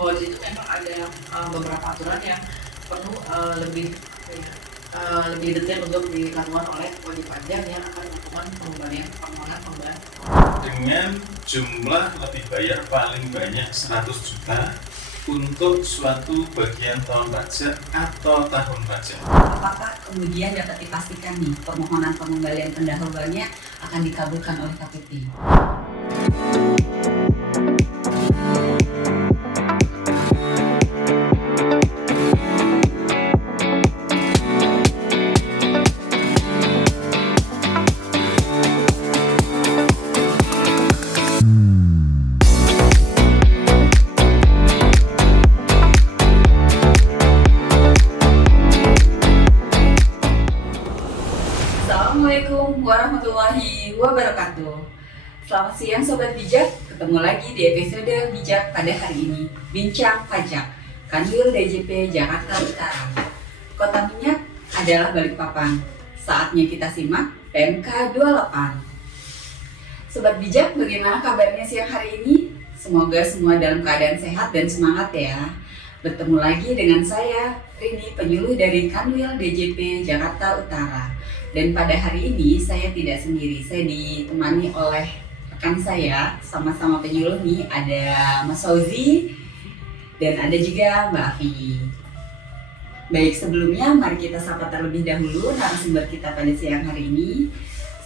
bahwa di situ memang ada beberapa aturan yang perlu lebih detail untuk dilakukan oleh wajib pajak yang akan melakukan permohonan pengembalian dengan jumlah lebih bayar paling banyak 100 juta untuk suatu bagian tahun pajak atau tahun pajak. Apakah kemudian dapat dipastikan nih permohonan pengembalian pendahuluannya akan dikabulkan oleh KPP? Assalamualaikum warahmatullahi wabarakatuh. Selamat siang Sobat Bijak, ketemu lagi di episode Bijak pada hari ini. Bincang Pajak, Kanwil DJP Jakarta Utara. Kota minyak adalah Balikpapan. Saatnya kita simak PMK 28. Sobat Bijak, bagaimana kabarnya siang hari ini? Semoga semua dalam keadaan sehat dan semangat ya. Bertemu lagi dengan saya, Rini, penyuluh dari Kanwil DJP Jakarta Utara. Dan pada hari ini saya tidak sendiri, saya ditemani oleh rekan saya, sama-sama penyuluh nih, ada Mas Fauzi dan ada juga Mbak Afi. Baik, sebelumnya mari kita sapa terlebih dahulu narasumber kita pada siang hari ini.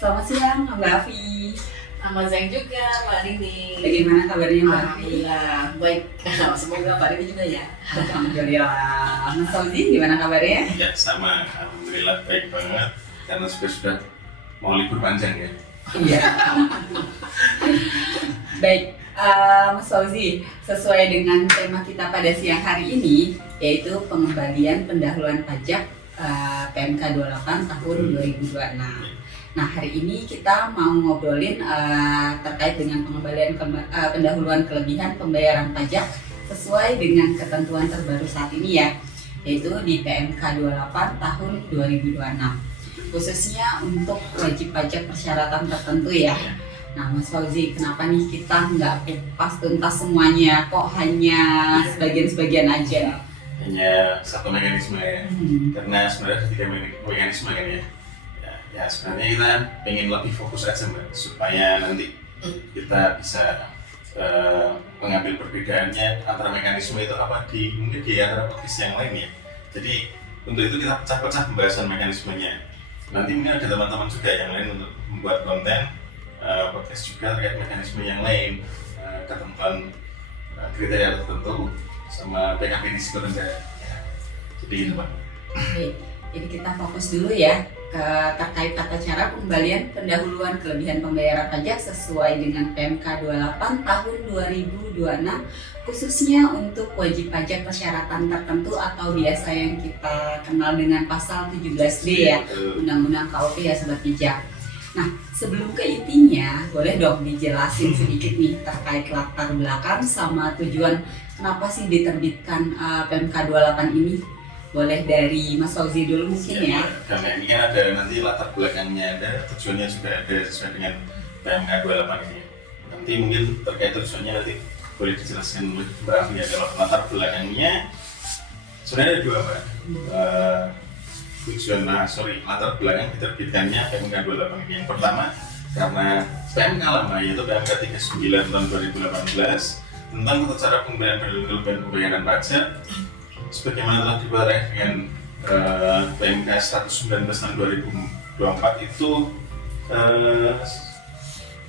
Selamat siang Mbak Afi. Selamat siang juga Mbak Rini. Bagaimana kabarnya Mbak Afi? Alhamdulillah baik. Semoga Mbak Rini juga ya. Alhamdulillah. Mas Fauzi gimana kabarnya? Ya sama, alhamdulillah baik banget karena sudah mau libur panjang ya. Iya. Baik, Mas Fauzi, sesuai dengan tema kita pada siang hari ini, yaitu pengembalian pendahuluan pajak PMK 28 tahun 2026. Nah, hari ini kita mau ngobrolin terkait dengan pengembalian pendahuluan kelebihan pembayaran pajak sesuai dengan ketentuan terbaru saat ini ya, yaitu di PMK 28 tahun 2026. Khususnya untuk wajib pajak persyaratan tertentu ya. Nah Mas Fauzi, kenapa nih kita nggak kupas tuntas semuanya, kok hanya sebagian-sebagian aja? Hanya satu mekanisme ya, karena sebenarnya ada 3 mekanisme kan ya. Ya sebenarnya kita pengen lebih fokus aja Mbak, supaya nanti kita bisa mengambil perbedaannya antara mekanisme itu apa mungkin di antara podcast yang lain ya. Jadi untuk itu kita pecah-pecah pembahasan mekanismenya. Nanti mungkin ada teman-teman juga yang lain untuk membuat konten podcast juga terkait mekanisme yang lain, ketentuan kriteria tertentu sama PKP risiko rendah ya. Jadi itu Pak. Oke, jadi kita fokus dulu ya terkait tata cara pengembalian pendahuluan kelebihan pembayaran pajak sesuai dengan PMK 28 tahun 2026, khususnya untuk wajib pajak persyaratan tertentu atau biasa yang kita kenal dengan pasal 17D ya, Undang-Undang KUP ya Sobat Bijak. Nah, sebelum ke intinya, boleh dong dijelasin sedikit nih terkait latar belakang sama tujuan kenapa sih diterbitkan PMK 28 ini? Boleh dari Mas Fauzi dulu mungkin ya. Karena ini kan ada nanti latar belakangnya, ada tujuannya juga ada sesuai dengan PMK 28 ini. Nanti mungkin terkait tujuannya nanti boleh dijelaskan oleh Mbak Afi ya. Kalau latar belakangnya sebenarnya ada dua Pak. Latar belakang diterbitkannya PMK 28 ini. Yang pertama karena PMK lama yaitu PMK 39 tahun 2018 tentang tata cara pemberian pembayaran pajak sebagaimana telah dibarengi dengan PMK 119 tahun 2024 itu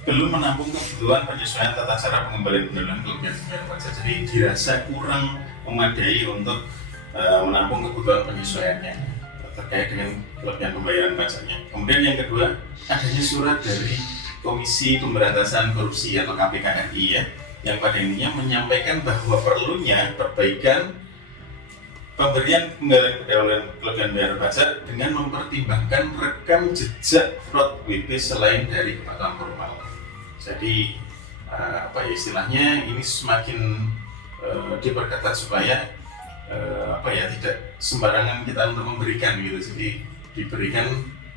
belum menampung kebutuhan penyesuaian tata cara pengembalian pendahuluan kelebihan pembayaran pajak. Jadi dirasa kurang memadai untuk menampung kebutuhan penyesuaiannya terkait dengan kelebihan pembayaran pajaknya. Kemudian yang kedua, adanya surat dari Komisi Pemberantasan Korupsi atau KPK RI ya, yang pada intinya menyampaikan bahwa perlunya perbaikan pemberian kembalian pendahuluan kelebihan pembayaran pajak dengan mempertimbangkan rekam jejak fraud WP selain dari kepatuhan formal. Jadi istilahnya ini semakin diperketat supaya tidak sembarangan kita untuk memberikan gitu. Jadi diberikan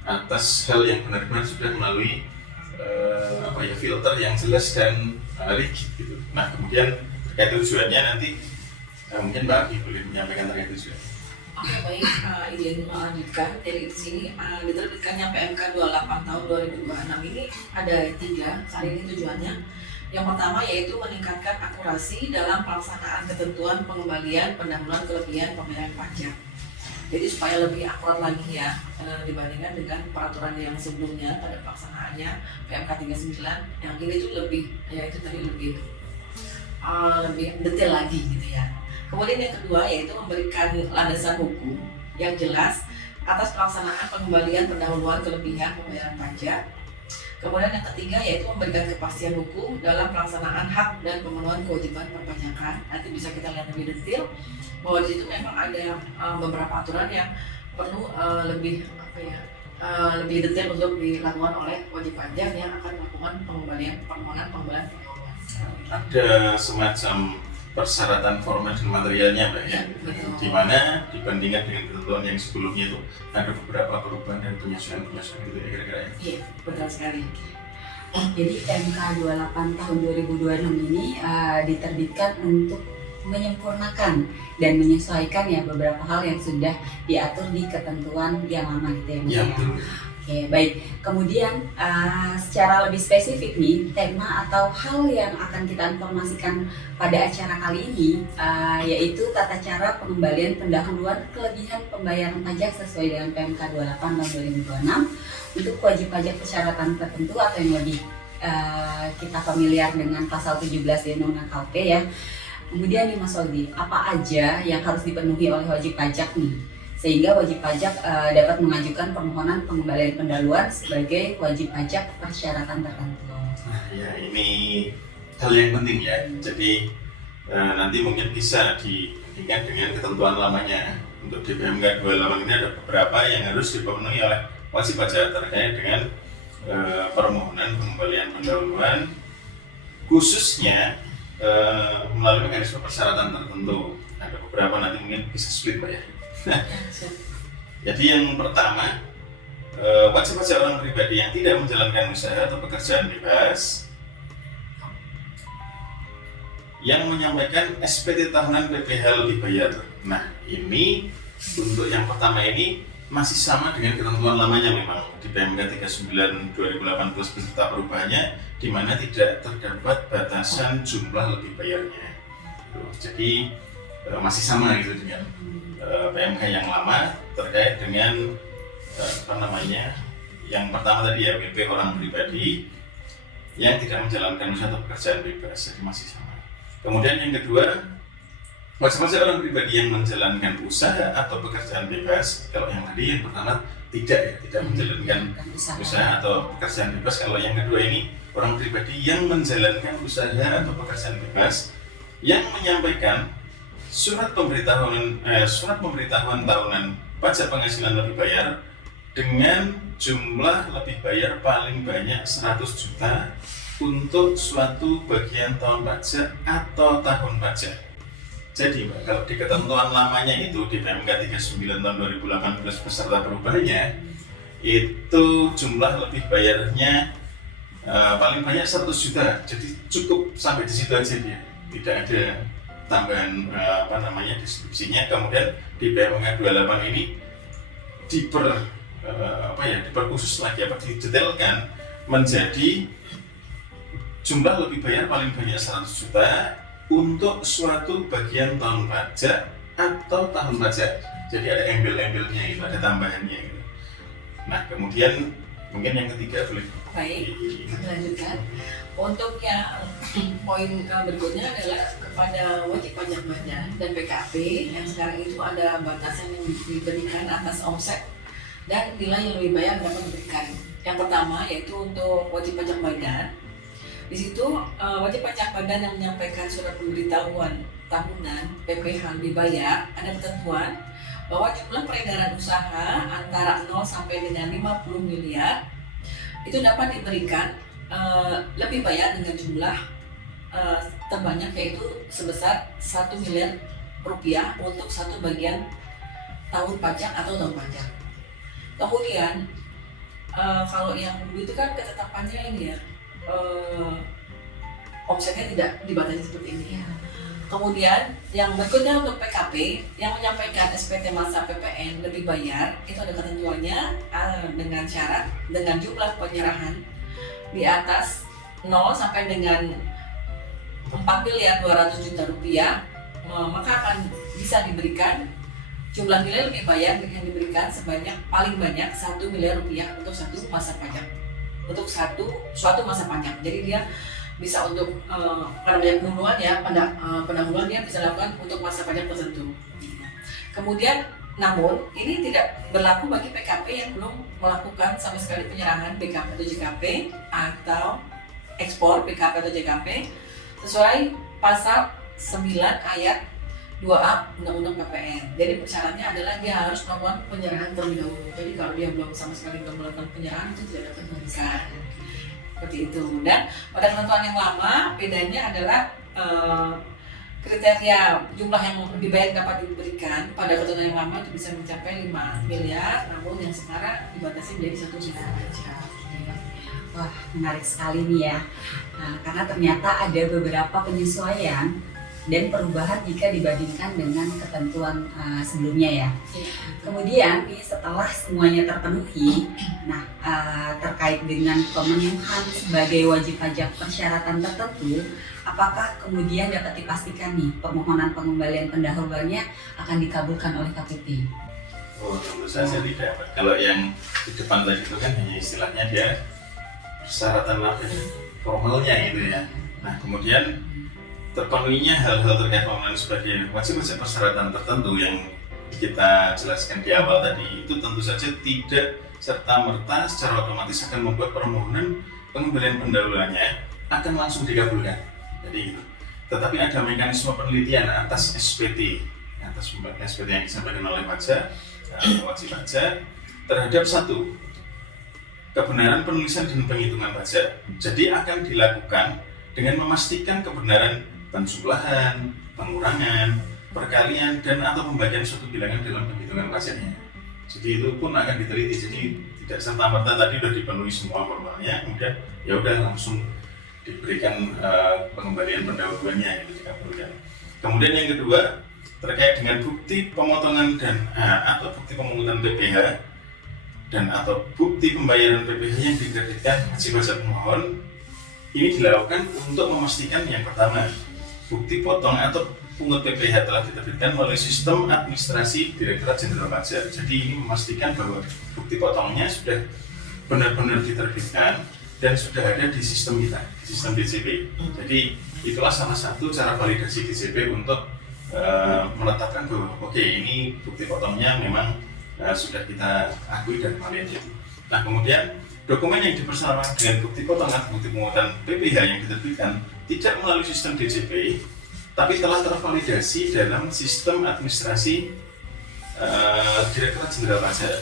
atas hal yang benar-benar sudah melalui filter yang jelas dan rigid gitu. Nah kemudian terkait tujuannya nanti Mungkin Mbak Abi boleh menyampaikan terkait itu juga. Oke, baik, izin melanjutkan dari sini. Diterbitkannya PMK 28 tahun 2026 ini ada 3 saat ini tujuannya. Yang pertama yaitu meningkatkan akurasi dalam pelaksanaan ketentuan pengembalian pendahuluan kelebihan pembayaran pajak. Jadi supaya lebih akurat lagi ya dibandingkan dengan peraturan yang sebelumnya pada pelaksanaannya PMK 39 yang ini tuh lebih ya itu tadi lebih detail lagi gitu ya. Kemudian yang kedua yaitu memberikan landasan hukum yang jelas atas pelaksanaan pengembalian pendahuluan kelebihan pembayaran pajak. Kemudian yang ketiga yaitu memberikan kepastian hukum dalam pelaksanaan hak dan pemenuhan kewajiban perpajakan. Nanti bisa kita lihat lebih detail bahwa di situ memang ada beberapa aturan yang perlu lebih lebih detail untuk dilakukan oleh wajib pajak yang akan melakukan permohonan pengembalian pendahuluan. Ada semacam persyaratan formal dan materialnya Mbak ya, di mana dibandingkan dengan ketentuan yang sebelumnya itu ada beberapa perubahan dan penyesuaian gitu ya kira-kira ya. Iya, betul sekali. Jadi PMK 28 tahun 2026 ini diterbitkan untuk menyempurnakan dan menyesuaikan ya beberapa hal yang sudah diatur di ketentuan yang lama gitu ya. Iya betul. Oke, baik. Kemudian secara lebih spesifik nih, tema atau hal yang akan kita informasikan pada acara kali ini yaitu tata cara pengembalian pendahuluan kelebihan pembayaran pajak sesuai dengan PMK 28 tahun 2026 untuk wajib pajak persyaratan tertentu atau yang lebih kita familiar dengan pasal 17 di Undang-Undang KUP ya. Kemudian nih Mas Waldi, apa aja yang harus dipenuhi oleh wajib pajak nih? Sehingga wajib pajak dapat mengajukan permohonan pengembalian pendahuluan sebagai wajib pajak persyaratan tertentu. Nah ya ini hal yang penting ya, jadi nanti mungkin bisa dibandingkan dengan ketentuan lamanya. Untuk di PMK 28 ini ada beberapa yang harus dipenuhi oleh wajib pajak terkait dengan permohonan pengembalian pendahuluan, khususnya melalui mekanisme persyaratan tertentu. Ada beberapa nanti mungkin bisa split Pak ya. Jadi yang pertama, wajib pajak orang pribadi yang tidak menjalankan usaha atau pekerjaan bebas yang menyampaikan SPT tahunan PPh lebih bayar. Nah ini untuk yang pertama ini masih sama dengan ketentuan lamanya memang di PMK 39 2018 beserta perubahannya, di mana tidak terdapat batasan jumlah lebih bayarnya. Jadi masih sama gitu dengan PMK yang lama terkait dengan yang pertama tadi ya, WP orang pribadi yang tidak menjalankan usaha atau pekerjaan bebas, jadi masih sama. Kemudian yang kedua, wajib pajak orang pribadi yang menjalankan usaha atau pekerjaan bebas. Kalau yang tadi yang pertama tidak menjalankan usaha atau pekerjaan bebas. Kalau yang kedua ini orang pribadi yang menjalankan usaha atau pekerjaan bebas yang menyampaikan surat pemberitahuan tahunan pajak penghasilan lebih bayar dengan jumlah lebih bayar paling banyak 100 juta untuk suatu bagian tahun pajak atau tahun pajak. Jadi Mbak, kalau di ketentuan lamanya itu di PMK 39 tahun 2018 beserta perubahannya itu jumlah lebih bayarnya paling banyak 100 juta. Jadi cukup sampai di situ aja dia. Tidak ada tambahan deskripsinya. Kemudian di PMK 28 ini diperkhusus lagi didetailkan menjadi jumlah lebih bayar paling banyak 100 juta untuk suatu bagian tahun pajak atau tahun pajak. Jadi ada embel-embelnya itu, ada tambahannya gitu. Nah kemudian mungkin yang ketiga boleh. Baik, lanjutkan. Untuk yang poin berikutnya adalah kepada wajib pajak badan dan PKP yang sekarang itu ada batasan yang diberikan atas omset dan nilai yang lebih banyak dapat diberikan. Yang pertama yaitu untuk wajib pajak badan. Di situ wajib pajak badan yang menyampaikan surat pemberitahuan tahunan PPh dibayar ada ketentuan bahwa jumlah peredaran usaha antara 0 sampai dengan 50 miliar itu dapat diberikan lebih bayar dengan jumlah terbanyak yaitu sebesar 1 miliar rupiah untuk satu bagian tahun pajak atau tahun pajak. Kemudian kalau yang dulu itu kan ketetapannya ini ya omsetnya tidak dibatasi seperti ini. Kemudian yang berikutnya untuk PKP yang menyampaikan SPT masa PPN lebih bayar itu ada ketentuannya dengan syarat dengan jumlah penyerahan di atas 0 sampai dengan 4.200.000.000 rupiah, maka akan bisa diberikan jumlah nilai lebih bayar yang diberikan sebanyak paling banyak 1 miliar rupiah untuk satu masa pajak, untuk suatu masa pajak. Jadi dia bisa untuk pendahuluan ya, pendahuluan dia bisa lakukan untuk masa pajak tertentu. Kemudian namun ini tidak berlaku bagi PKP yang belum melakukan sama sekali penyerahan BKP atau JKP atau ekspor BKP atau JKP sesuai pasal 9 ayat 2A Undang-Undang PPN. Jadi syaratnya adalah dia harus melakukan penyerahan terlebih dahulu. Jadi kalau dia belum sama sekali belum melakukan penyerahan itu tidak dapat diberikan. Seperti itu. Dan pada ketentuan yang lama bedanya adalah kriteria jumlah yang lebih banyak dapat diberikan pada ketentuan yang lama itu bisa mencapai 5 miliar, namun yang sekarang dibatasi menjadi 1 miliar saja. Wah, menarik sekali nih ya. Nah, karena ternyata ada beberapa penyesuaian dan perubahan jika dibandingkan dengan ketentuan sebelumnya ya. Kemudian nih setelah semuanya terpenuhi, nah terkait dengan pemenuhan sebagai wajib pajak persyaratan tertentu, apakah kemudian dapat dipastikan nih permohonan pengembalian pendahuluannya akan dikabulkan oleh KPT? Oh, tentu saja tidak. Kalau yang di depan tadi itu kan hanya istilahnya dia persyaratan formalnya itu ya. Nah kemudian terpenuhinya hal-hal terkait pemenuhan sebagai wajib pajak persyaratan tertentu yang kita jelaskan di awal tadi itu tentu saja tidak serta-merta secara otomatis akan membuat permohonan pengembalian pendahuluannya akan langsung dikabulkan. Jadi itu. Tetapi ada mekanisme penelitian atas SPT yang disampaikan oleh pajak, wajib pajak terhadap satu kebenaran penulisan dan penghitungan pajak. Jadi akan dilakukan dengan memastikan kebenaran penjumlahan, pengurangan, perkalian, dan atau pembagian suatu bilangan dalam penghitungan pajaknya. Jadi itu pun akan diteliti. Jadi tidak serta-merta tadi sudah dipenuhi semua formalnya, kemudian ya udah langsung diberikan pengembalian pendahuluannya itu dikabulkan. Kemudian yang kedua terkait dengan bukti pemotongan dan atau bukti pemungutan PPh dan atau bukti pembayaran PPh yang dikreditkan wajib pajak pemohon, ini dilakukan untuk memastikan yang pertama bukti potong atau pungut PPh telah diterbitkan melalui sistem administrasi Direktorat Jenderal Pajak. Jadi ini memastikan bahwa bukti potongnya sudah benar-benar diterbitkan dan sudah ada di sistem kita, sistem DJP. Jadi itulah salah satu cara validasi DJP untuk menetapkan bahwa oke, ini bukti potongnya memang sudah kita akui dan valid. Nah kemudian dokumen yang dipersamakan dengan bukti potong atau bukti pemungutan PPh yang diterbitkan tidak melalui sistem DJP, tapi telah tervalidasi dalam sistem administrasi Direktorat Jenderal Pajak.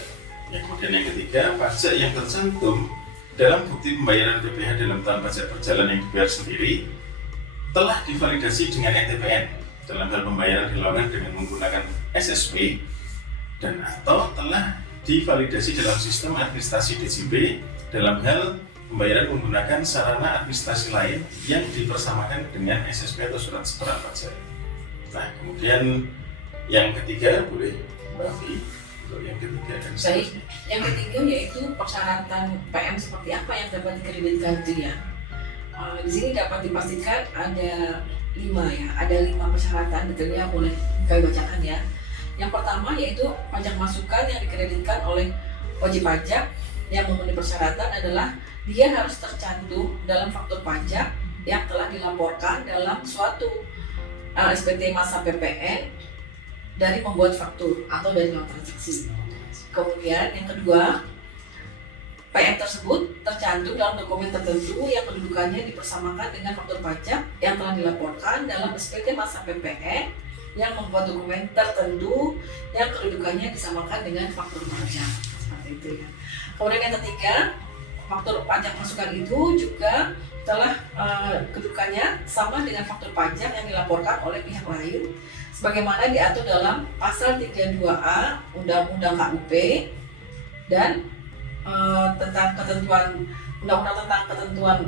Yang kemudian yang ketiga, pajak yang tercantum dalam bukti pembayaran PPh dalam tahun pajak berjalan yang dibayar sendiri telah divalidasi dengan ETPN dalam hal pembayaran dilakukan dengan menggunakan SSP dan atau telah divalidasi dalam sistem administrasi DJP dalam hal pembayaran menggunakan sarana administrasi lain yang dipersamakan dengan SSP atau surat setoran pajak. Nah, kemudian yang ketiga boleh Mbak Fi, untuk yang ketiga dan seterusnya. Yang ketiga yaitu persyaratan PM seperti apa yang dapat dikreditkan itu ya. Di sini dapat dipastikan ada 5 ya, ada 5 persyaratan detailnya boleh kami bacakan ya. Yang pertama yaitu pajak masukan yang dikreditkan oleh wajib pajak yang memenuhi persyaratan adalah dia harus tercantum dalam faktur pajak yang telah dilaporkan dalam suatu SPT masa PPN dari membuat faktur atau dari melakukan transaksi. Kemudian yang kedua, PM tersebut tercantum dalam dokumen tertentu yang kedudukannya dipersamakan dengan faktur pajak yang telah dilaporkan dalam SPT masa PPN yang membuat dokumen tertentu yang kedudukannya disamakan dengan faktur pajak. Seperti itu ya. Kemudian yang ketiga, faktur pajak masukan itu juga telah kedudukannya sama dengan faktur pajak yang dilaporkan oleh pihak lain sebagaimana diatur dalam pasal 32A Undang-Undang KUP dan tentang Undang-Undang tentang ketentuan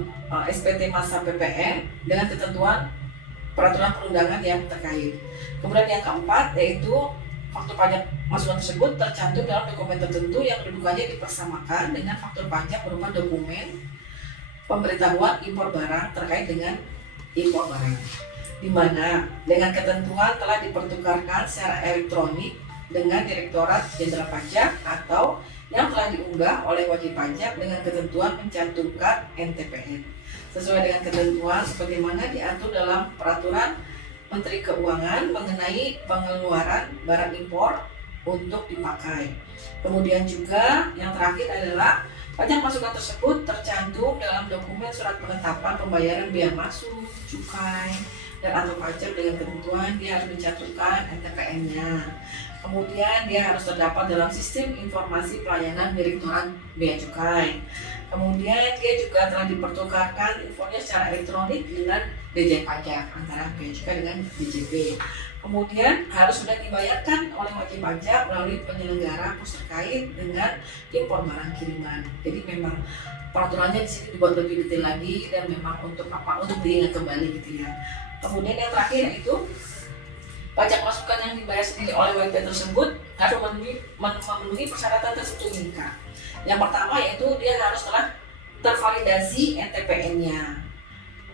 SPT masa PPN dengan ketentuan peraturan perundangan yang terkait. Kemudian yang keempat yaitu faktur pajak masukan tersebut tercantum dalam dokumen tertentu yang kedudukannya dipersamakan dengan faktur pajak berupa dokumen pemberitahuan impor barang terkait dengan impor barang, di mana dengan ketentuan telah dipertukarkan secara elektronik dengan Direktorat Jenderal Pajak atau yang telah diunggah oleh wajib pajak dengan ketentuan mencantumkan NTPN sesuai dengan ketentuan sebagaimana diatur dalam Peraturan Menteri Keuangan mengenai pengeluaran barang impor untuk dipakai. Kemudian juga yang terakhir adalah pajak masukan tersebut tercantum dalam dokumen surat penetapan pembayaran biaya masuk, cukai, dan atau pajak dengan ketentuan dia harus mencantumkan NTPN-nya. Kemudian dia harus terdapat dalam sistem informasi pelayanan Direktorat Bea Cukai. Kemudian dia juga telah dipertukarkan infonya secara elektronik dengan Dirjen Pajak antara Bea Cukai dengan DJP. Kemudian harus sudah dibayarkan oleh wajib pajak melalui penyelenggara pos terkait dengan impor barang kiriman. Jadi memang peraturannya di sini dibuat lebih detail lagi dan memang untuk apa? Untuk diingat kembali gitu ya. Kemudian yang terakhir yaitu pajak masukan yang dibayar sendiri oleh WP tersebut harus memenuhi persyaratan tertentu jika. Yang pertama yaitu dia harus telah tervalidasi NTPN-nya,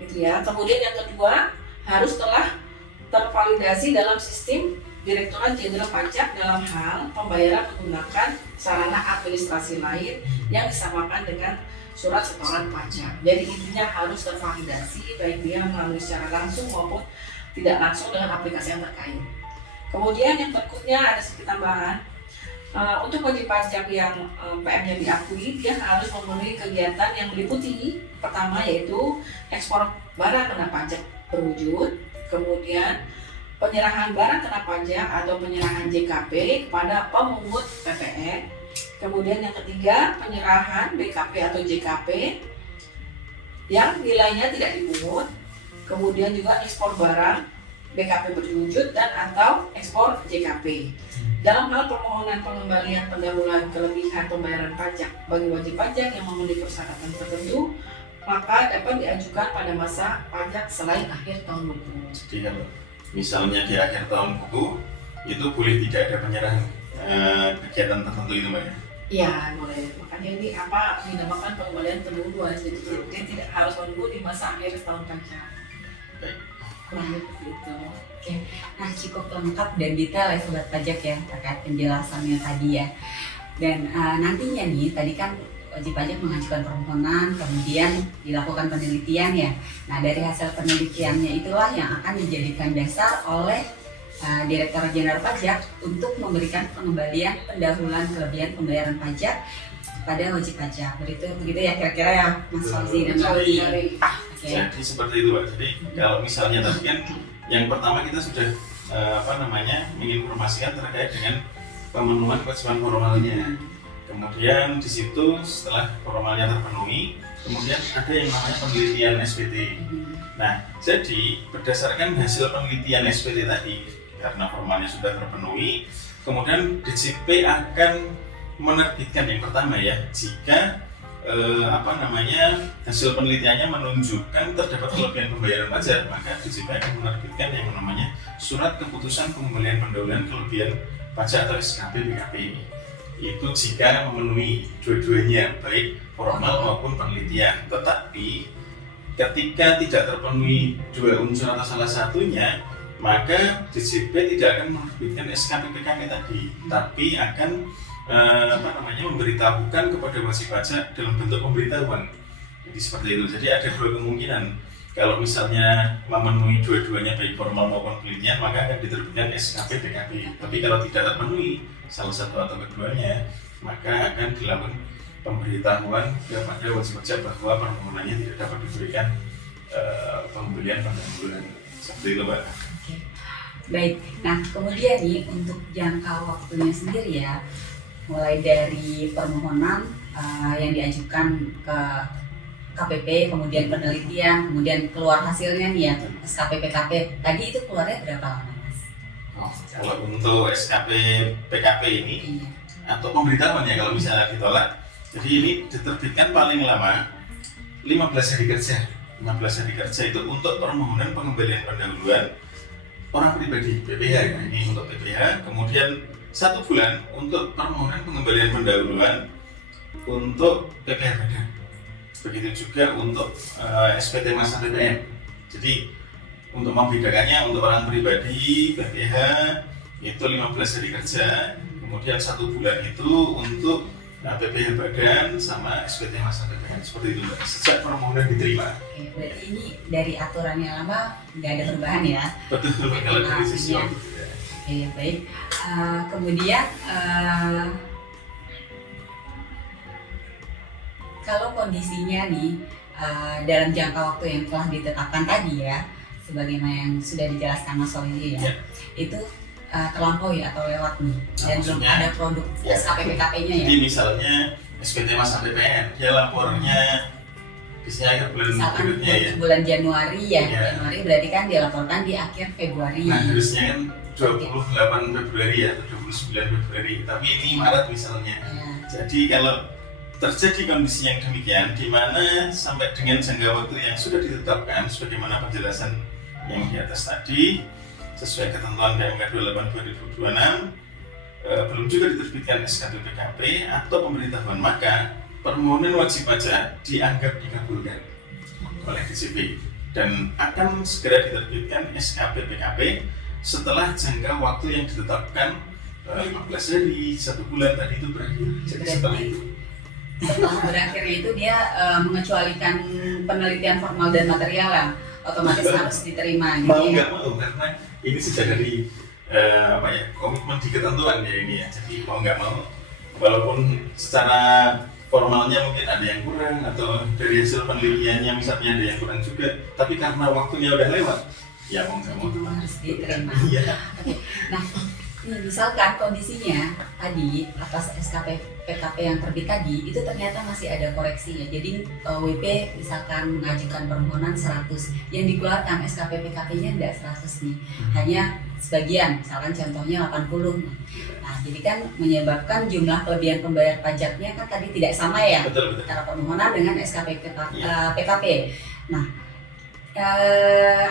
gitu ya. Kemudian yang kedua harus telah tervalidasi dalam sistem Direktorat Jenderal Pajak dalam hal pembayaran menggunakan sarana administrasi lain yang disamakan dengan surat setoran pajak. Jadi intinya harus tervalidasi baik dia melalui secara langsung maupun tidak langsung dengan aplikasi yang terkait. Kemudian yang berikutnya ada sedikit tambahan. Untuk wajib pajak yang PM-nya diakui, dia harus memenuhi kegiatan yang meliputi pertama yaitu ekspor barang kena pajak berwujud, kemudian penyerahan barang kena pajak atau penyerahan JKP kepada pemungut PPN, kemudian yang ketiga penyerahan BKP atau JKP yang nilainya tidak dipungut, kemudian juga ekspor barang BKP berwujud dan atau ekspor JKP. Dalam hal permohonan pengembalian pendahuluan kelebihan pembayaran pajak bagi wajib pajak yang memenuhi persyaratan tertentu, maka dapat diajukan pada masa pajak selain akhir tahun buku. Jadi kalau misalnya di akhir tahun buku itu boleh tidak ada penyerahan kegiatan tertentu itu Mbak ya? Iya boleh, makanya ini apa dinamakan pengembalian pendahuluan, jadi dia tidak harus menunggu di masa akhir tahun pajak. Baik. Kurang lebih begitu. Oke, nah cukup lengkap dan detail ya Sobat Pajak ya terkait penjelasannya tadi ya. Dan nantinya nih, tadi kan wajib pajak mengajukan permohonan, kemudian dilakukan penelitian ya. Nah dari hasil penelitiannya itulah yang akan dijadikan dasar oleh Direktorat Jenderal Pajak untuk memberikan pengembalian pendahuluan kelebihan pembayaran pajak pada wajib pajak. Begitu ya kira-kira ya Mas Fauzi dan Mbak Uli. Oke. Jadi seperti itu Pak. Jadi kalau misalnya tadi kan yang pertama kita sudah menginformasikan terkait dengan pemenuhan kewajiban formalnya. Kemudian di situ setelah formalnya terpenuhi, kemudian ada yang namanya penelitian SPT. Nah, jadi berdasarkan hasil penelitian SPT tadi, karena formalnya sudah terpenuhi, kemudian DJP akan menerbitkan yang pertama ya, jika hasil penelitiannya menunjukkan terdapat kelebihan pembayaran pajak, maka DJP akan menerbitkan yang namanya surat keputusan pengembalian pendahuluan kelebihan pajak atau SKP BKP. Itu jika memenuhi dua-duanya baik formal maupun penelitian. Tetapi ketika tidak terpenuhi dua unsur atau salah satunya, maka DJP tidak akan menerbitkan SKP BKP tadi, tapi akan memberitahukan kepada wajib pajak dalam bentuk pemberitahuan. Jadi seperti itu. Jadi ada dua kemungkinan. Kalau misalnya memenuhi dua-duanya baik formal maupun penelitian, maka akan diterbitkan SKP BKP. Tapi kalau tidak terpenuhi salah satu atau keduanya, maka akan dilakukan pemberitahuan kepada wajib pajak bahwa permohonannya tidak dapat diberikan pembelian pendahuluan. Seperti itu, Mbak. Oke. Baik. Nah, kemudian nih untuk jangka waktunya sendiri ya, mulai dari permohonan yang diajukan ke KPP, kemudian penelitian, kemudian keluar hasilnya nih ya, SKP PKP. Tadi itu keluarnya berapa lama, Mas? Kalau untuk SKP PKP ini atau pemberitahuan ya kalau misalnya ditolak, jadi ini diterbitkan paling lama 15 hari kerja. 15 hari kerja itu untuk permohonan pengembalian pendahuluan orang pribadi PPH ya. Ini untuk PPH. Kemudian 1 bulan untuk permohonan pengembalian pendahuluan untuk PPH badan. Begitu juga untuk SPT masa PPN. Jadi untuk membedakannya untuk orang pribadi PPH itu 15 hari kerja, kemudian 1 bulan itu untuk PPH badan sama SPT masa PPN, seperti itu Mbak, sejak permohonan diterima. Oke, berarti ini dari aturan yang lama nggak ada perubahan ya? Betul, kalau dari sisi waktu. Oke, baik. Kemudian kalau kondisinya nih dalam jangka waktu yang telah ditetapkan tadi ya, sebagaimana yang sudah dijelaskan Mas Sohili ya, itu terlampaui atau lewat nih, dan belum ada produk SKPPKP-nya ya. Jadi misalnya SPT masa PPN, dia lapornya biasanya akhir bulan berikutnya ya. Bulan Januari ya, Januari berarti kan dia laporkan di akhir Februari. Nah harusnya kan 28 Februari ya, atau 29 Februari, tapi ini Maret misalnya. Jadi kalau terjadi kondisi yang demikian, di mana sampai dengan jangka waktu yang sudah ditetapkan, sebagaimana penjelasan yang di atas tadi, sesuai ketentuan PMK 28 2026, belum juga diterbitkan SKPPKP atau pemberitahuan, maka permohonan wajib pajak dianggap dikabulkan oleh DJP dan akan segera diterbitkan SKPPKP setelah jangka waktu yang ditetapkan 15 hari, 1 bulan tadi itu berakhir. Jadi setelah itu. Setelah berakhirnya itu dia mengecualikan penelitian formal dan material yang otomatis harus diterima. Mau nggak mau, karena ini sudah dari komitmen di ketentuan ya ini ya. Jadi mau nggak mau, walaupun secara formalnya mungkin ada yang kurang atau dari hasil penelitiannya misalnya ada yang kurang juga, tapi karena waktunya udah lewat, ya mau nggak mau harus diterima. Iya. Oke. Nah, misalkan kondisinya tadi atas SKPPKP yang terbit tadi itu ternyata masih ada koreksinya. Jadi WP misalkan mengajukan permohonan 100, yang dikeluarkan SKPPKP-nya tidak 100 nih, hanya sebagian, misalkan contohnya 80. Nah, jadi kan menyebabkan jumlah kelebihan pembayar pajaknya kan tadi tidak sama ya, betul. antara permohonan dengan SKPPKP. Nah,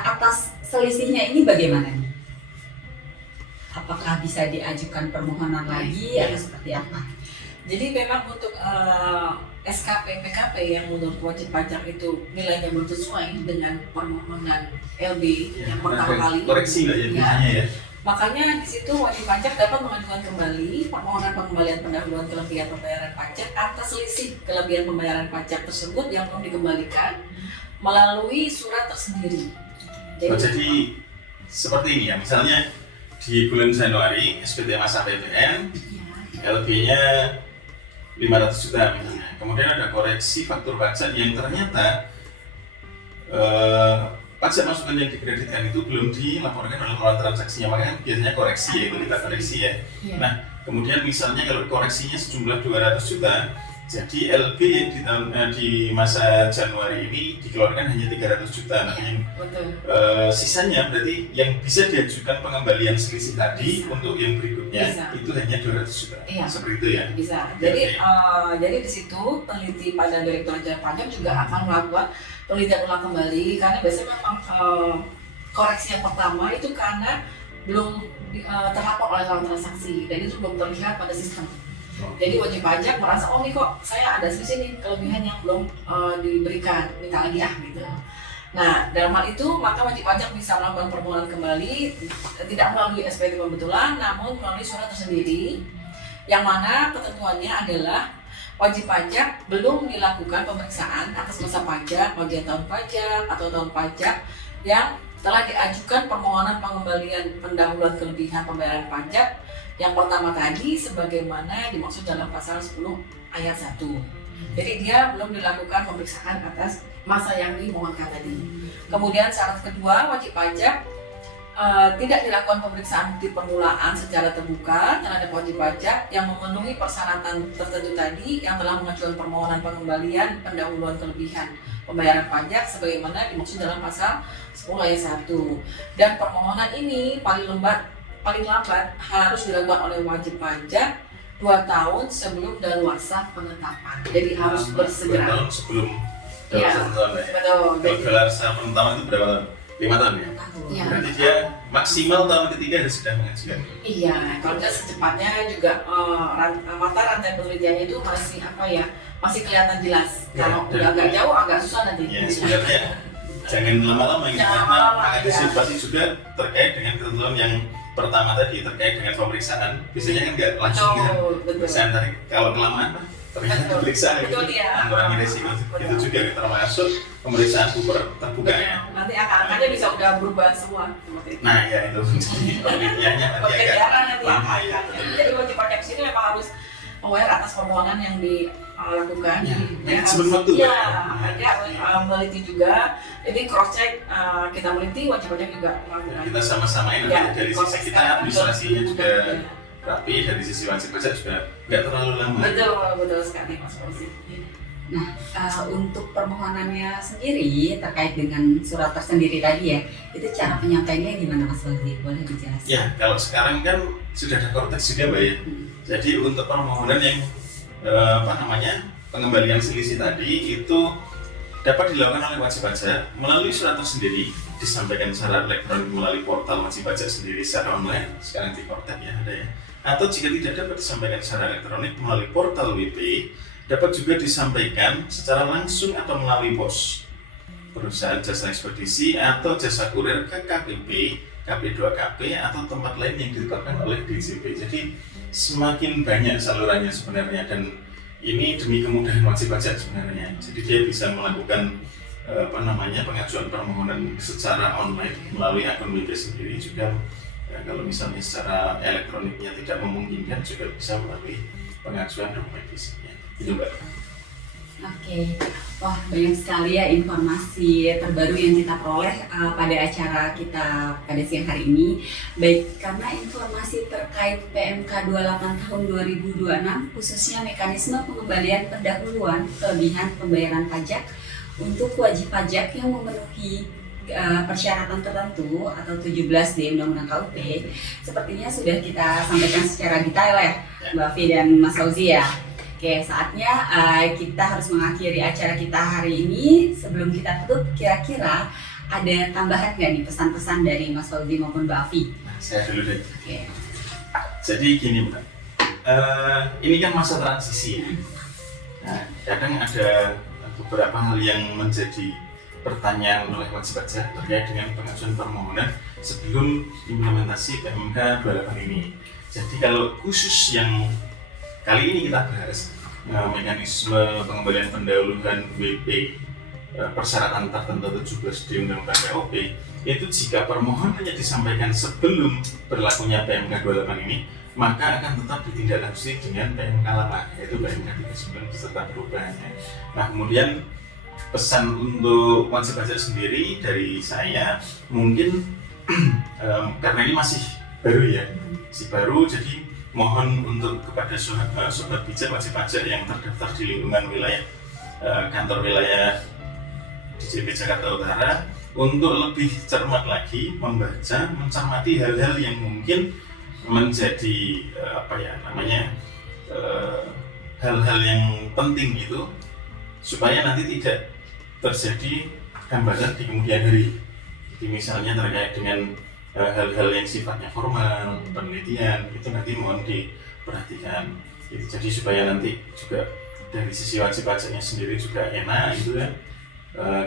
atas selisihnya ini bagaimana nih? Apakah bisa diajukan permohonan lagi atau seperti apa? Jadi memang untuk SKPPKP yang menurut wajib pajak itu nilainya belum sesuai dengan permohonan LB yang pertama kali. Koreksi nggak ya biasanya ya? Makanya di situ wajib pajak dapat mengajukan kembali permohonan pengembalian pendahuluan kelebihan pembayaran pajak atas selisih kelebihan pembayaran pajak tersebut yang belum dikembalikan melalui surat tersendiri. Jadi seperti ini ya, misalnya di bulan Januari SPT masa PPN LB-nya 500 juta misalnya. Kemudian ada koreksi faktur pajak yang ternyata pajak masukan yang dikreditkan itu belum dilaporkan oleh pengelola transaksinya, makanya biasanya koreksi ya, itu kita koreksi ya. Nah, kemudian misalnya kalau koreksinya sejumlah 200 juta, jadi LB yang di masa Januari ini dikeluarkan hanya 300 juta. Nah, yang sisanya berarti yang bisa diajukan pengembalian selisih tadi untuk yang berikutnya bisa. Itu hanya 200 juta. Iya. Seperti itu ya. Bisa. Jadi di situ peneliti pada Direktorat Jenderal Pajak juga akan melakukan penelitian ulang kembali, karena biasanya memang koreksi yang pertama itu karena belum terlapor oleh orang transaksi dan itu belum terlihat pada sistem. Jadi wajib pajak merasa, oh nih kok saya ada selisih nih kelebihan yang belum diberikan, minta lagi gitu. Nah, dalam hal itu maka wajib pajak bisa melakukan permohonan kembali tidak melalui SPT pembetulan, namun melalui surat tersendiri yang mana ketentuannya adalah wajib pajak belum dilakukan pemeriksaan atas masa pajak, bagian tahun pajak atau tahun pajak yang telah diajukan permohonan pengembalian pendahuluan kelebihan pembayaran pajak yang pertama tadi sebagaimana dimaksud dalam pasal 10 ayat 1. Jadi dia belum dilakukan pemeriksaan atas masa yang dimohonkan tadi. Kemudian syarat kedua, wajib pajak tidak dilakukan pemeriksaan bukti permulaan secara terbuka terhadap wajib pajak yang memenuhi persyaratan tertentu tadi yang telah mengajukan permohonan pengembalian pendahuluan kelebihan pembayaran pajak sebagaimana dimaksud dalam pasal 10 ayat 1. Dan permohonan ini paling lambat harus dilakukan oleh wajib pajak 2 tahun sebelum daluarsa penetapan. Jadi harus bersegera. 2 tahun sebelum Dalam Iya. 1 tahun ya. Betul. Kalau gelar sarjana penutama itu berapa tahun? 5 tahun ya? Tahun. Iya. Berarti dia maksimal tahun ketiga harus sudah mengajukan. Iya, kalau nggak secepatnya juga mata rantai penelitiannya itu masih apa ya, masih kelihatan jelas. Ya, Kalau dan- udah agak jauh agak susah nanti. Ya sebenarnya jangan lama-lama gitu, Jangan karena lama-lama, antisipasi juga terkait dengan ketentuan yang pertama tadi terkait dengan pemeriksaan. Biasanya kan nggak langsung kan Betul. pemeriksaan dari kalau kelamaan ternyata Betul. diperiksa Betul, gitu, ya. mengurangi resiko. Betul. Itu juga termasuk pemeriksaan terbuka ya. Nanti angka-angkanya bisa udah berubah semua seperti itu. Nah ya itu menjadi penelitiannya nanti agak Pengejaran nanti lama ya. angkanya. Jadi wajib pajak sini memang harus aware atas permohonan yang dilakukan. Ya, sebelum waktu, Iya, Pak. ada meneliti juga. Jadi cross check kita meneliti, wajib pajak juga melakukan. Kita sama-samain Ya, dari proses sisi kita administrasinya juga rapi, dari sisi wajib pajak juga nggak terlalu lama. Betul sekali Mas Fauzi. Untuk permohonannya sendiri terkait dengan surat tersendiri tadi ya, itu cara penyampaiannya gimana Mas Fauzi? Boleh dijelaskan? Ya, kalau sekarang kan sudah ada korteks juga Mbak ya. Jadi untuk permohonan yang pengembalian selisih tadi itu dapat dilakukan oleh wajib pajak melalui surat tersendiri, disampaikan secara elektronik melalui portal wajib pajak sendiri secara online, sekarang di Kortek ya ada ya. Atau jika tidak dapat disampaikan secara elektronik melalui portal WP, dapat juga disampaikan secara langsung atau melalui pos, perusahaan jasa ekspedisi atau jasa kurir ke KPP, KP2KP atau tempat lain yang ditetapkan oleh DJP. Jadi semakin banyak salurannya sebenarnya, dan ini demi kemudahan wajib pajak sebenarnya. Jadi dia bisa melakukan pengajuan permohonan secara online melalui akun WP sendiri juga. Kalau misalnya secara elektroniknya tidak memungkinkan, juga bisa melalui pengajuan dokumen fisiknya. Itu Mbak. Oke, wah banyak sekali ya informasi terbaru yang kita peroleh pada acara kita pada siang hari ini. Baik, karena informasi terkait PMK 28 tahun 2026 khususnya mekanisme pengembalian pendahuluan kelebihan pembayaran pajak untuk wajib pajak yang memenuhi persyaratan tertentu atau 17 di Undang-Undang KUP, sepertinya sudah kita sampaikan secara detail ya Mbak Fi dan Mas Fauzi ya. Oke, saatnya kita harus mengakhiri acara kita hari ini. Sebelum kita tutup, kira-kira ada tambahan nggak nih pesan-pesan dari Mas Fauzi maupun Mbak Afi? Nah, saya dulu deh. Oke. Jadi gini Mbak, ini kan masa transisi ya. Nah, kadang ada beberapa hal yang menjadi pertanyaan oleh wajib pajak terkait dengan pengajuan permohonan sebelum implementasi PMK 28 ini. Jadi kalau khusus yang kali ini kita bahas mekanisme pengembalian pendahuluan WP persyaratan tertentu 17 di Undang-Undang KUP, itu jika permohonannya disampaikan sebelum berlakunya PMK 28 ini, maka akan tetap ditindaklanjuti dengan PMK lama, yaitu PMK 39 beserta perubahannya. Nah, kemudian pesan untuk wajib pajak sendiri dari saya mungkin karena ini masih baru ya, jadi mohon untuk kepada sobat bijak wajib pajak yang terdaftar di lingkungan wilayah kantor wilayah DJP Jakarta Utara untuk lebih cermat lagi membaca, mencermati hal-hal yang mungkin menjadi hal-hal yang penting gitu, supaya nanti tidak terjadi hambatan di kemudian hari. Jadi misalnya terkait dengan hal-hal yang sifatnya formal, penelitian, itu nanti mohon diperhatikan. Jadi supaya nanti juga dari sisi wajib pajaknya sendiri juga enak gitu kan,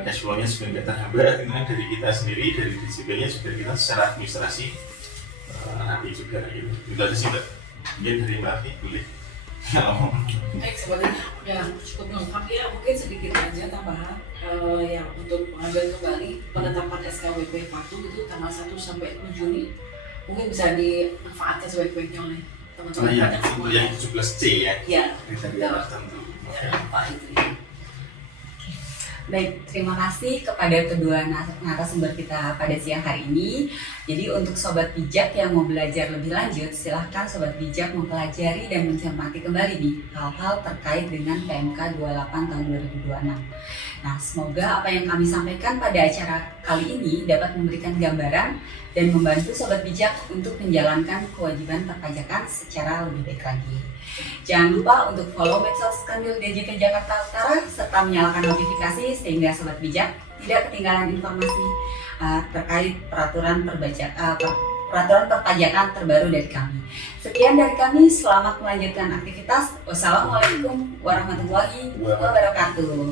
cash flow-nya juga nggak terhambat gitu kan, dari kita sendiri, dari DJP-nya juga kita secara administrasi rapi juga gitu. Itu aja sih Mbak. Mungkin dari Mbak Afi boleh. Baik, sepertinya ya cukup lengkap ya. Mungkin sedikit aja tambahan yang untuk pengambilan kembali penetapan SKWP Patuh itu tanggal 1 sampai 7 Juni. Mungkin bisa dimanfaatkan sebaik-baiknya oleh teman-teman iya, pajak untuk semua. yang 17C ya. Iya, Kriteria tertentu. jangan lupa itu ya. Baik, terima kasih kepada kedua narasumber kita pada siang hari ini. Jadi untuk sobat bijak yang mau belajar lebih lanjut, silahkan sobat bijak mempelajari dan mencermati kembali nih hal-hal terkait dengan PMK 28 tahun 2026. Nah, semoga apa yang kami sampaikan pada acara kali ini dapat memberikan gambaran dan membantu sobat bijak untuk menjalankan kewajiban perpajakan secara lebih baik lagi. Jangan lupa untuk follow medsos Kanwil DJP Jakarta Utara serta menyalakan notifikasi sehingga sobat bijak tidak ketinggalan informasi terkait peraturan perpajakan terbaru dari kami. Sekian dari kami, selamat melanjutkan aktivitas. Wassalamualaikum warahmatullahi wabarakatuh.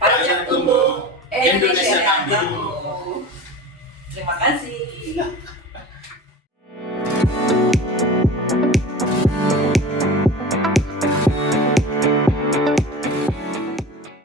Pajak tumbuh, Indonesia Indonesia tumbuh. tumbuh. Terima kasih.